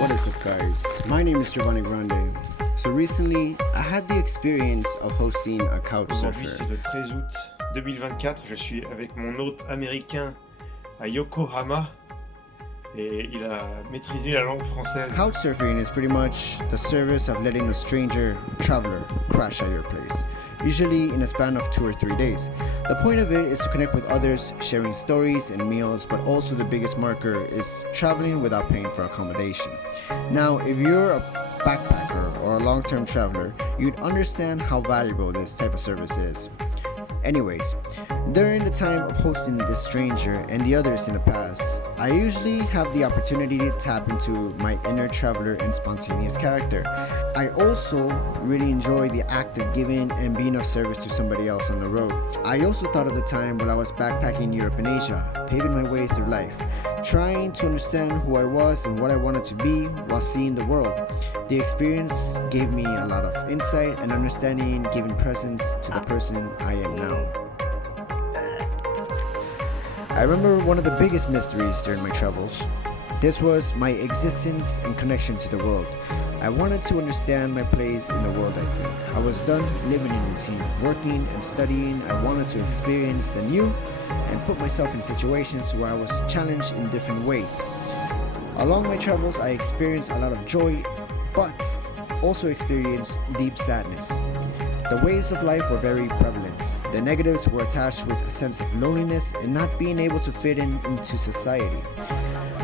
What is up, guys? My name is Giovanni Grande. So recently, I had the experience of hosting a couch Aujourd'hui, surfer. c'est le 13 août 2024. Je suis avec mon hôte américain à Yokohama et il a maîtrisé la langue française. Couchsurfing is pretty much the service of letting a stranger, traveler, crash at your place, usually in a span of 2 or 3 days. The point of it is to connect with others, sharing stories and meals, but also the biggest marker is traveling without paying for accommodation. Now, if you're a backpacker or a long-term traveler, you'd understand how valuable this type of service is. Anyways, during the time of hosting this stranger and the others in the past, I usually have the opportunity to tap into my inner traveler and spontaneous character. I also really enjoy the act of giving and being of service to somebody else on the road. I also thought of the time when I was backpacking Europe and Asia, paving my way through life, trying to understand who I was and what I wanted to be while seeing the world. The experience gave me a lot of insight and understanding, giving presence to the person I am now. I remember one of the biggest mysteries during my travels. This was my existence and connection to the world. I wanted to understand my place in the world, I think. I was done living in routine, working and studying. I wanted to experience the new and put myself in situations where I was challenged in different ways. Along my travels, I experienced a lot of joy, but also experienced deep sadness. The waves of life were very prevalent. The negatives were attached with a sense of loneliness and not being able to fit into society.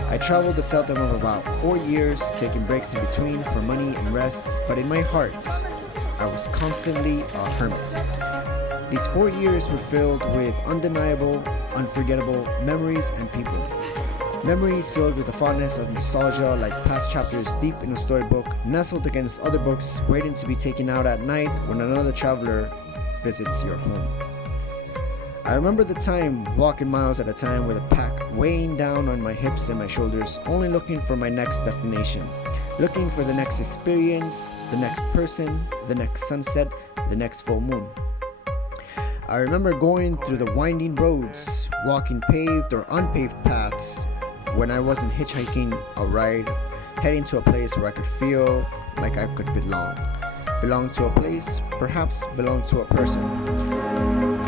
I traveled a seldom of about 4 years, taking breaks in between for money and rest, but in my heart, I was constantly a hermit. These 4 years were filled with undeniable, unforgettable memories and people. Memories filled with the fondness of nostalgia, like past chapters deep in a storybook, nestled against other books, waiting to be taken out at night when another traveler visits your home. I remember the time walking miles at a time with a pack weighing down on my hips and my shoulders, only looking for my next destination, looking for the next experience, the next person, the next sunset, the next full moon. I remember going through the winding roads, walking paved or unpaved paths, when I wasn't hitchhiking a ride, heading to a place where I could feel like I could belong. Belong to a place, perhaps belong to a person.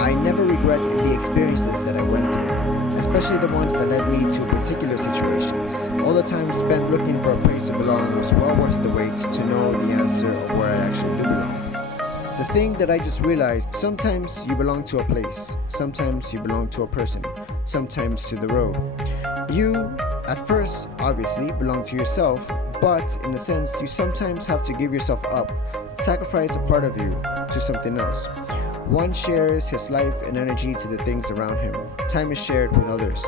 I never regret the experiences that I went through, especially the ones that led me to particular situations. All the time spent looking for a place to belong was well worth the wait to know the answer of where I actually do belong. The thing that I just realized, sometimes you belong to a place, sometimes you belong to a person, sometimes to the road. You, at first, obviously, belong to yourself, but in a sense, you sometimes have to give yourself up, sacrifice a part of you to something else. One shares his life and energy to the things around him. Time is shared with others.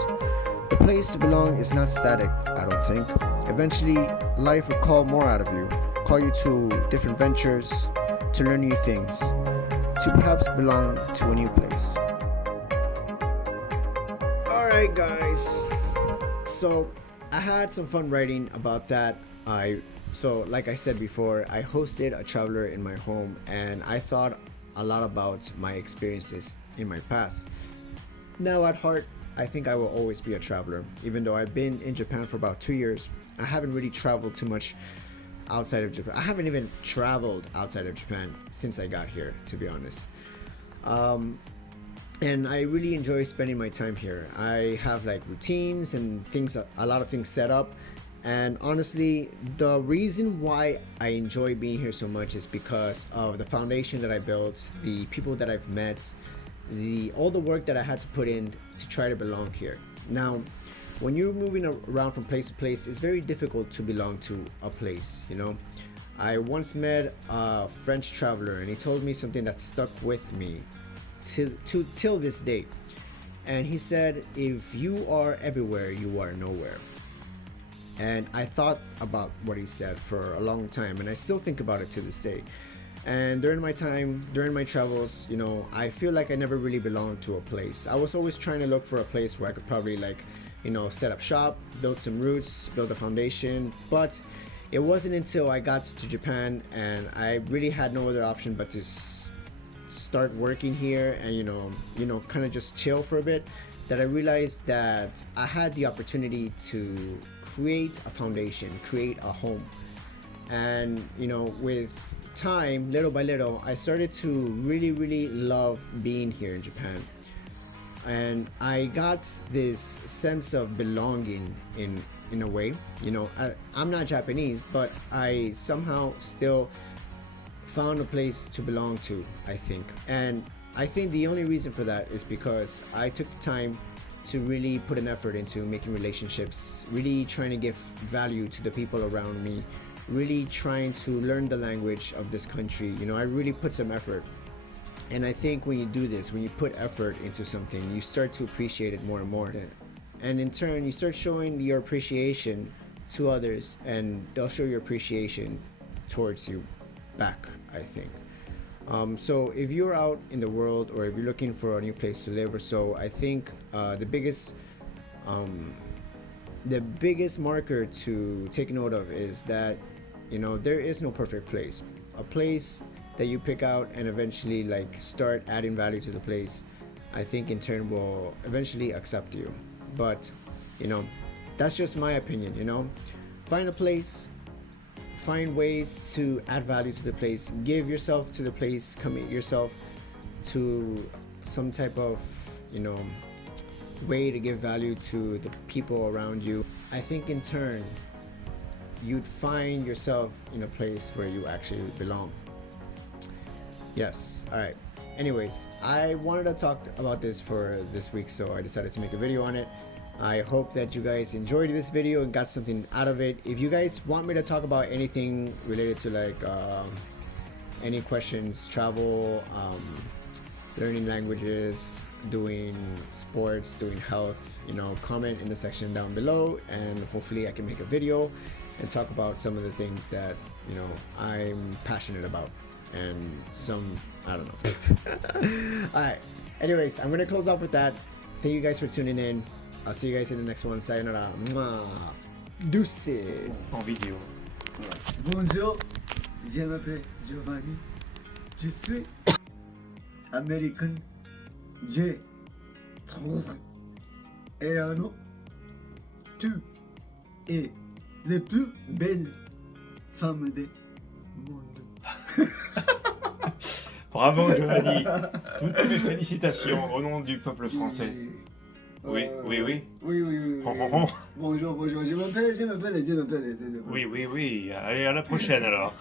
The place to belong is not static, I don't think. Eventually, life will call more out of you, call you to different ventures, to learn new things, to perhaps belong to a new place. Alright, guys. So I had some fun writing about that. Like I said before, I hosted a traveler in my home, and I thought a lot about my experiences in my past. Now at heart, I think I will always be a traveler. Even though I've been in Japan for about 2 years, I haven't really traveled too much outside of Japan. I haven't even traveled outside of Japan since I got here, to be honest. And I really enjoy spending my time here. I have like routines and things, a lot of things set up. And honestly, the reason why I enjoy being here so much is because of the foundation that I built, the people that I've met, all the work that I had to put in to try to belong here. Now, when you're moving around from place to place, it's very difficult to belong to a place, you know. I once met a French traveler, and he told me something that stuck with me till this day. And he said, if you are everywhere, you are nowhere. And I thought about what he said for a long time, and I still think about it to this day. And during my travels, you know, I feel like I never really belonged to a place. I was always trying to look for a place where I could probably set up shop, build some roots, build a foundation. But it wasn't until I got to Japan and I really had no other option but to start working here and kind of just chill for a bit, that I realized that I had the opportunity to create a foundation, create a home. And with time, little by little, I started to really love being here in Japan. And I got this sense of belonging in a way. I'm not Japanese, but I somehow still found a place to belong to, I think. And I think the only reason for that is because I took the time to really put an effort into making relationships, really trying to give value to the people around me, really trying to learn the language of this country. I really put some effort. And I think when you do this, when you put effort into something, you start to appreciate it more and more. And in turn, you start showing your appreciation to others, and they'll show your appreciation towards you back, I think. So if you're out in the world, or if you're looking for a new place to live or so, I think the biggest marker to take note of is that there is no perfect place. A place that you pick out and eventually start adding value to the place, I think in turn will eventually accept you. But that's just my opinion. Find a place, find ways to add value to the place, give yourself to the place, commit yourself to some type of way to give value to the people around you. I think in turn you'd find yourself in a place where you actually belong. Yes. All right. Anyways, I wanted to talk about this for this week, so I decided to make a video on it. I hope that you guys enjoyed this video and got something out of it. If you guys want me to talk about anything related to any questions, travel, learning languages, doing sports, doing health, comment in the section down below, and hopefully I can make a video and talk about some of the things that I'm passionate about. And some, I don't know. Alright, anyways, I'm gonna close off with that. Thank you guys for tuning in. I'll see you guys in the next one. Sayonara. Mwah. Deuces. En vidéo. Bonjour, je m'appelle Giovanni. Je suis américain. J'ai 30 et un an. Tu es la plus belle femme du monde. Bravo Giovanni. Toutes mes félicitations au nom du peuple français. Oui. Oui. Hon, hon, hon. Bonjour, je m'appelle. Oui. Allez, à la prochaine alors.